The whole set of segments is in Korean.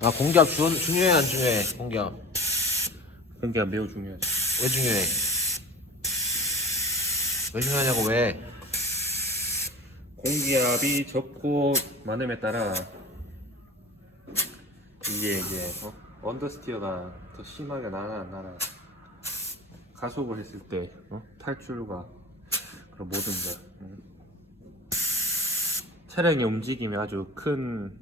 아 공기압 주, 중요해 안 중요해 공기압 공기가 매우 중요하죠. 왜 중요해 왜 중요하냐고 왜 공기압이 적고 많음에 따라 이게 이제 어? 언더스티어가 더 심하게 나나 안 나나 가속을 했을 때 어? 탈출과 그런 모든 것 음. 차량의 움직임에 아주 큰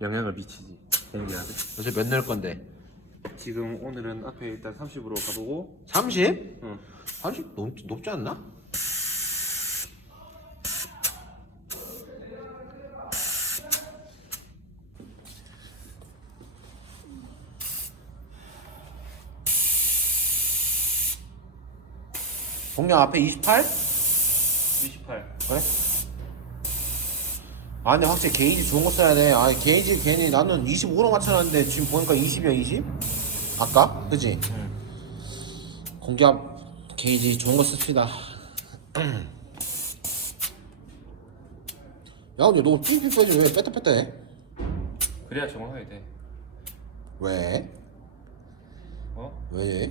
영향을 미치지 공기압이 요새 몇 낼 건데 지금 오늘은 앞에 일단 30으로 가보고 30? 응. 30 높, 높지 않나? 공략 앞에 28? 28 그래? 아 근데 확실히 게이지 좋은 거 써야 돼. 아 게이지 괜히 나는 25로 맞춰놨는데 지금 보니까 20이야 20? 아까? 그지? 공기압 게이지 좋은 거 씁시다. 야 근데 너 삥삥 빼지 왜 뺐다 뺐다 해? 그래야 정확하게 돼 왜? 어? 왜?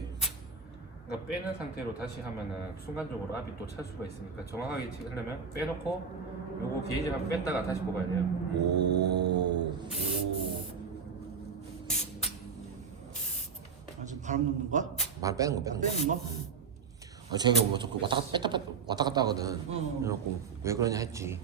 그러니까 빼는 상태로 다시 하면은 순간적으로 압이 또 찰 수가 있으니까 정확하게 하려면 빼놓고 요거 게이지만 뺐다가 다시 뽑아야 돼요. 오. 오. 아 지금 바람 넣는 거야? 말 빼는 거 빼는 거. 빼는 거? 아 제가 뭐 자꾸 왔다 갔다 뺐다 뺐다 왔다 갔다 하거든. 응. 그래갖고 왜 그러냐 했지.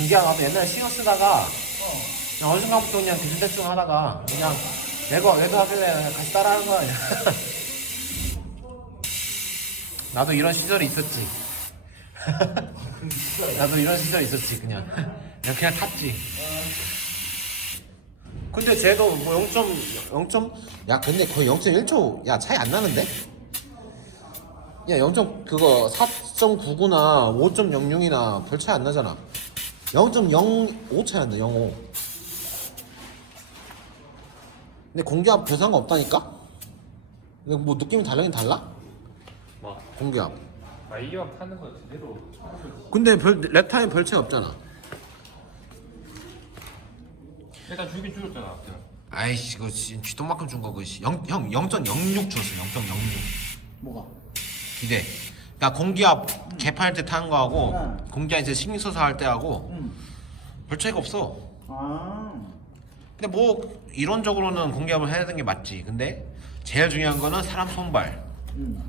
공기압 옛날에 신경 쓰다가 어느 순간부터 그냥 대충대충 하다가 그냥 내가 왜도 하길래 같이 따라하는 거야 그냥. 나도 이런 시절이 있었지 나도 이런 시절 있었지 그냥 그냥, 그냥 탔지 근데 쟤도 뭐 0. 0. 야 근데 거의 0.1초 야 차이 안 나는데? 야 0. 그거 4.99나 5.06이나 별 차이 안 나잖아 0.05 차이 난다 0.5 근데 공기압 별 상관 없다니까? 근데 뭐 느낌이 다르긴 달라? 뭐 공기압 아이언 타는 거 제대로. 근데 별 랩타임 별 차이 없잖아 일단 주긴 줄였잖아. 그냥. 아이씨 그거 진짜 쥐똥만큼 준거 그거 형, 형0.06 줬어 0.06 뭐가? 기대 그러니까 공기압 개판할 때 타는 거하고 응. 공기압 이제 써서 할 때 하고 응. 별 차이가 없어 아. 근데 뭐 이론적으로는 공기압을 해야 되는 게 맞지 근데 제일 중요한 거는 사람 손발 응.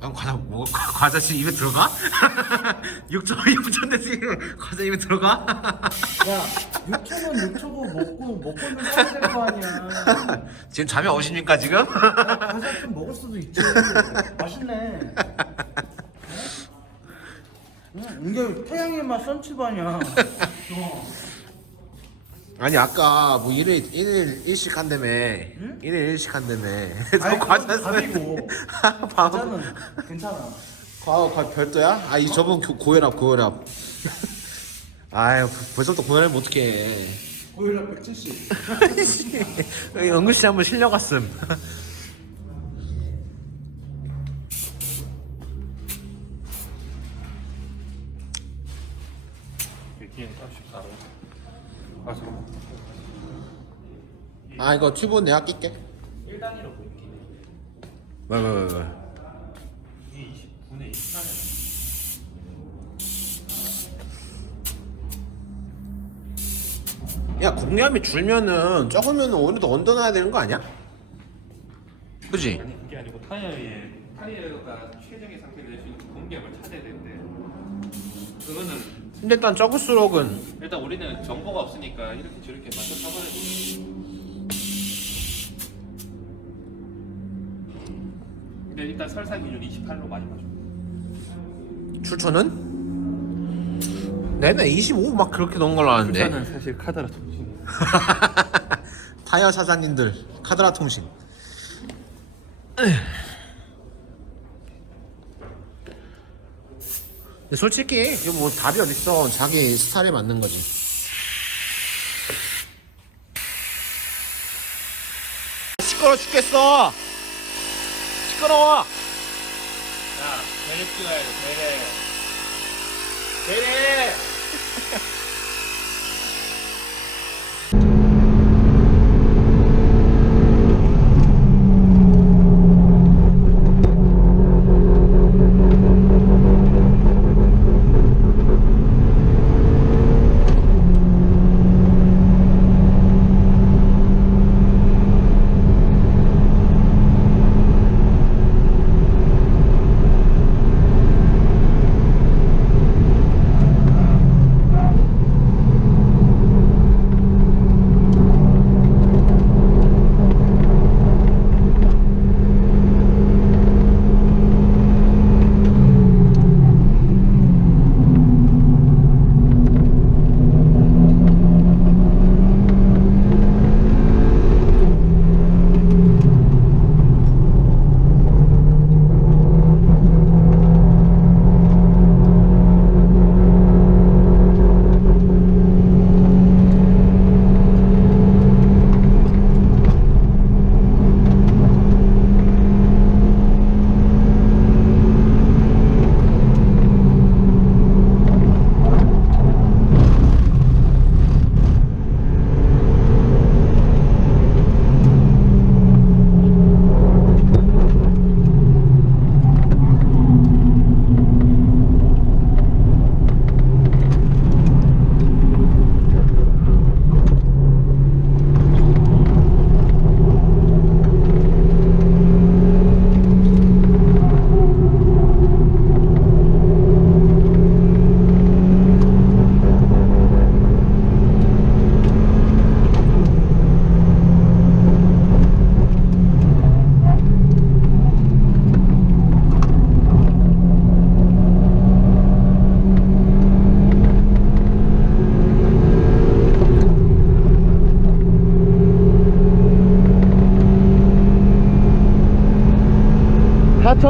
형 과자 뭐 과자 씨 입에 들어가? 6천 6천 대지 과자 입에 들어가? 야, 6초는 6초고 먹고 먹고는 살야 될 거 아니야. 지금 잠이 오십니까 지금? 야, 과자 좀 먹을 수도 있지. 맛있네. 응, 이게 태양의 맛 선치바냐. 어. 아니 아까 뭐 일일 일일 일식 한다며 일일 일식 한다며 아이, 과자 그건 밥이고. 밥 과자는 괜찮아. 과, 과 별도야? 아, 이 저분 고, 고혈압, 고혈압. 아유, 벌써부터 고혈압 어떡해. 고혈압 170. 응급실 한번 실려갔음. 이렇게 값이 바로. 아 잠깐만. 아, 이거 튜브 내가 낄게. 1단위로 보이긴 해. 왜, 왜, 왜, 왜. 이게 29네 24네. 야, 공략이 줄면은, 적으면은 오늘도 얹어놔야 되는 거 아니야? 그지? 아니 그게 아니고 타이어에 타이어가 최적의 상태를 낼수 있는 공기압을 찾아야 되는데 그거는 근데 일단 적을수록은, 일단 우리는 정보가 없으니까 이렇게 저렇게 맞춰 타버려지. 근데 일단 설사 기준 28로 많이 맞아. 출처는? 내내 25 막 그렇게 넣은 걸로 아는데. 사실 카드라 통신. 타이어 사장님들, 카드라 통신. 근데 솔직히 이거 뭐 답이 어딨어 자기 스타일에 맞는 거지 시끄러 죽겠어 시끄러워 야, 배를 찍어야 돼, 배를. 배를!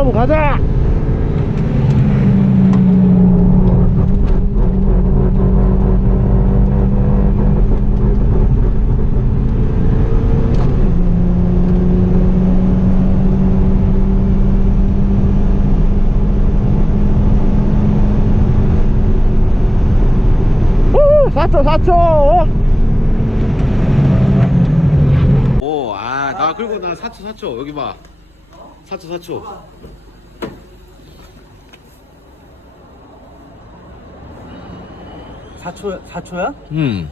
사천 가자. 사초 사초. 오아 나 그리고 나 사초 사초. 여기 봐 사초 사초. 사초사초야? 음.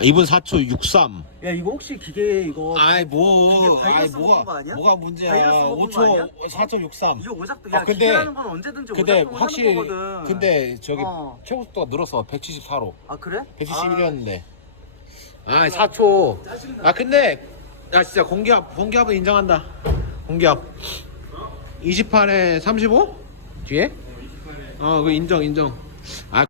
이분 사초 63 야 이거 혹시 기계 이거 아이 뭐. 이게 바이러스 아이 먹은 뭐가 거 아니야? 뭐가 문제야. 바이러스 먹은 거 아니야? 5초 4.63 이거 오작동 아, 야 근데- 기계라는 건 언제든지 근데 오작동을 확실히 하는 거거든. 근데 저기 어. 최고 속도가 늘어서 174로. 아 그래? 171이었는데. 아. 4초. 아 근데 야 진짜 공기압 공기압은 인정한다. 공기압 28에 35 뒤에? 어 그 인정 인정. 아